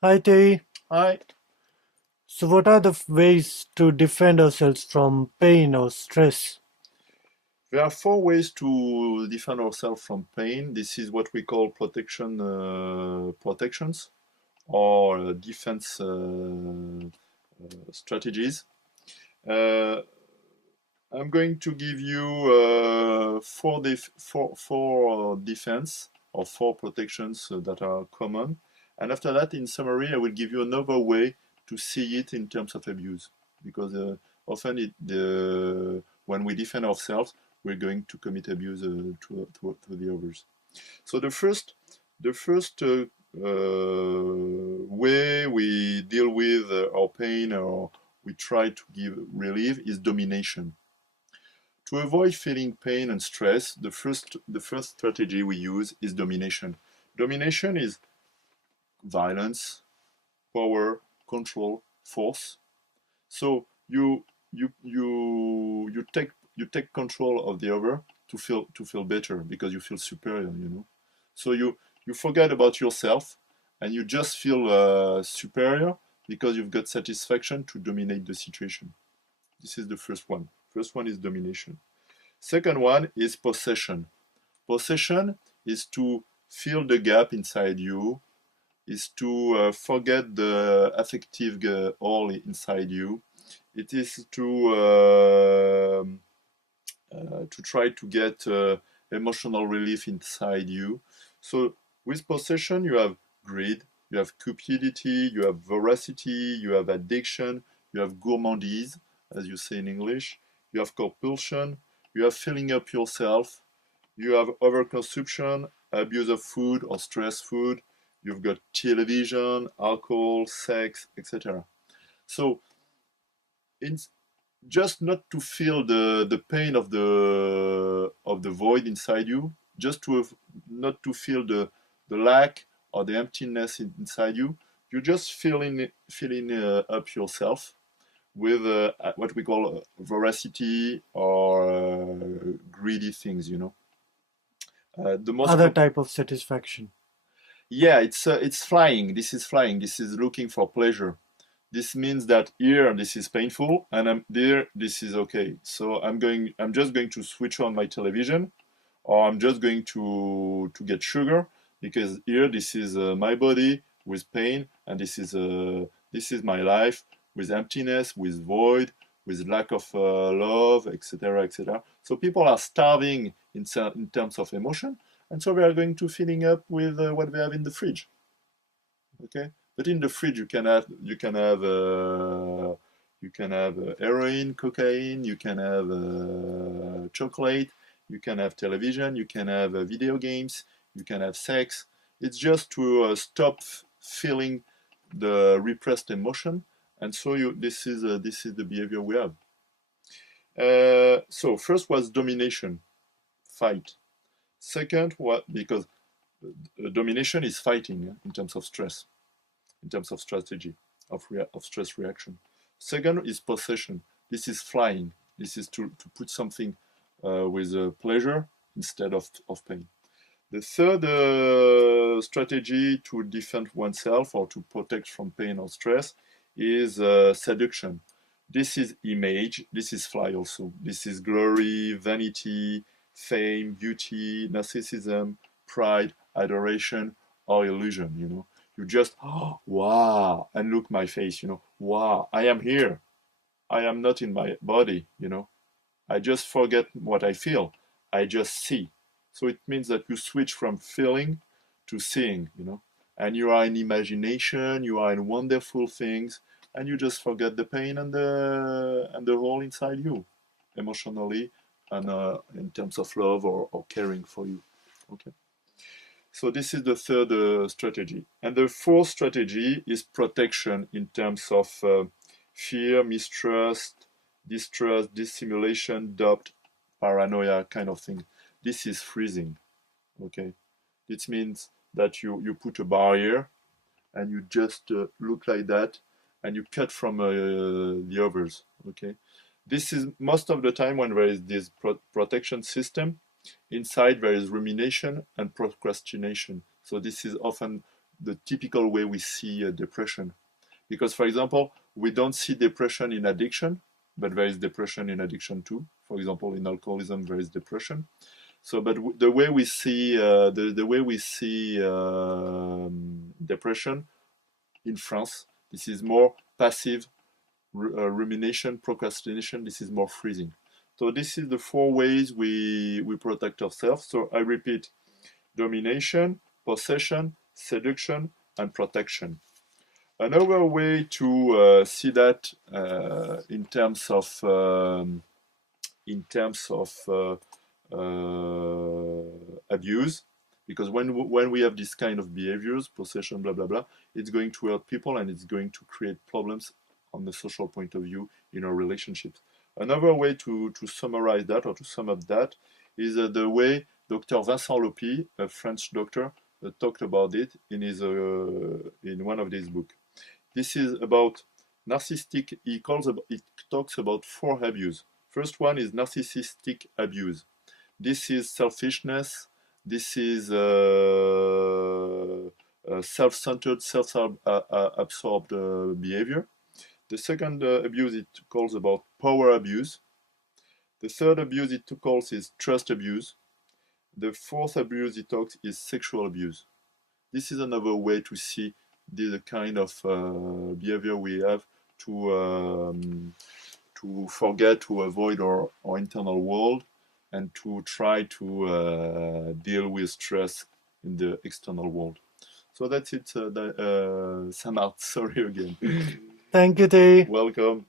Hi Terry. Hi. So, what are the ways to defend ourselves from pain or stress? There are four ways to defend ourselves from pain. This is what we call protections or defense strategies. Uh, I'm going to give you four defense or four protections that are common. And after that, in summary, I will give you another way to see it in terms of abuse. Because often when we defend ourselves, we're going to commit abuse to the others. So the first way we deal with our pain or we try to give relief is domination. To avoid feeling pain and stress, the first strategy we use is domination. Domination is violence, power, control, force. So you take control of the other to feel better because you feel superior. So you forget about yourself and you just feel superior because you've got satisfaction to dominate the situation. This is the first one. First one is domination. Second one is possession. Possession is to fill the gap inside you, is to forget the affective hole inside you. It is to try to get emotional relief inside you. So with possession, you have greed, you have cupidity, you have voracity, you have addiction, you have gourmandise, as you say in English, you have compulsion, you have filling up yourself, you have overconsumption, abuse of food or stress food, you've got television, alcohol, sex, etc. So in, just not to feel the pain of the void inside you, just to have, not to feel the lack or the emptiness inside you. You just filling up yourself with what we call voracity or greedy things. The most Other com- type of satisfaction. Yeah, it's flying. This is flying. This is looking for pleasure. This means that here this is painful and I'm there this is okay. So I'm just going to switch on my television or I'm just going to get sugar because here this is my body with pain and this is my life with emptiness, with void, with lack of love, etc., etc. So people are starving in terms of emotion, and so they are going to filling up with what they have in the fridge. Okay, but in the fridge you can have heroin, cocaine, you can have chocolate, you can have television, you can have video games, you can have sex. It's just to stop feeling the repressed emotion, and so this is the behavior we have. So first was domination, fight. Second, what because domination is fighting in terms of stress, in terms of strategy of stress reaction. Second is possession. This is flying. This is to put something with pleasure instead of pain. The third strategy to defend oneself or to protect from pain or stress is seduction. This is image. This is fly also. This is glory, vanity, fame, beauty, narcissism, pride, adoration, or illusion. You just, oh, wow, and look my face. Wow, I am here. I am not in my body. I just forget what I feel. I just see. So it means that you switch from feeling to seeing. And you are in imagination, you are in wonderful things, and you just forget the pain and the hole inside you, emotionally and in terms of love or caring for you. Okay. So this is the third strategy. And the fourth strategy is protection in terms of fear, mistrust, distrust, dissimulation, doubt, paranoia kind of thing. This is freezing. Okay. This means that you put a barrier and you just look like that and you cut from the others. Okay. This is most of the time when there is this protection system. Inside there is rumination and procrastination. So this is often the typical way we see depression. Because, for example, we don't see depression in addiction, but there is depression in addiction too. For example, in alcoholism, there is depression. So, but the way we see the way we see depression in France, this is more passive rumination, procrastination. This is more freezing. So this is the four ways we protect ourselves. So I repeat: domination, possession, seduction, and protection. Another way to see that in terms of abuse, because when we have this kind of behaviors, possession, blah blah blah, it's going to hurt people and it's going to create problems on the social point of view in our relationships. Another way to summarize that or to sum up that is the way Dr. Vincent Lopi, a French doctor, talked about it in his in one of his books. This is about narcissistic. It talks about four abuse. First one is narcissistic abuse. This is selfishness. This is self-centered, self-absorbed behavior. The second abuse it calls about power abuse. The third abuse it calls is trust abuse. The fourth abuse it talks is sexual abuse. This is another way to see the kind of behavior we have to forget, to avoid our internal world, and to try to deal with stress in the external world. So that's it, Samart. Sorry again. Thank you, Tay. Welcome.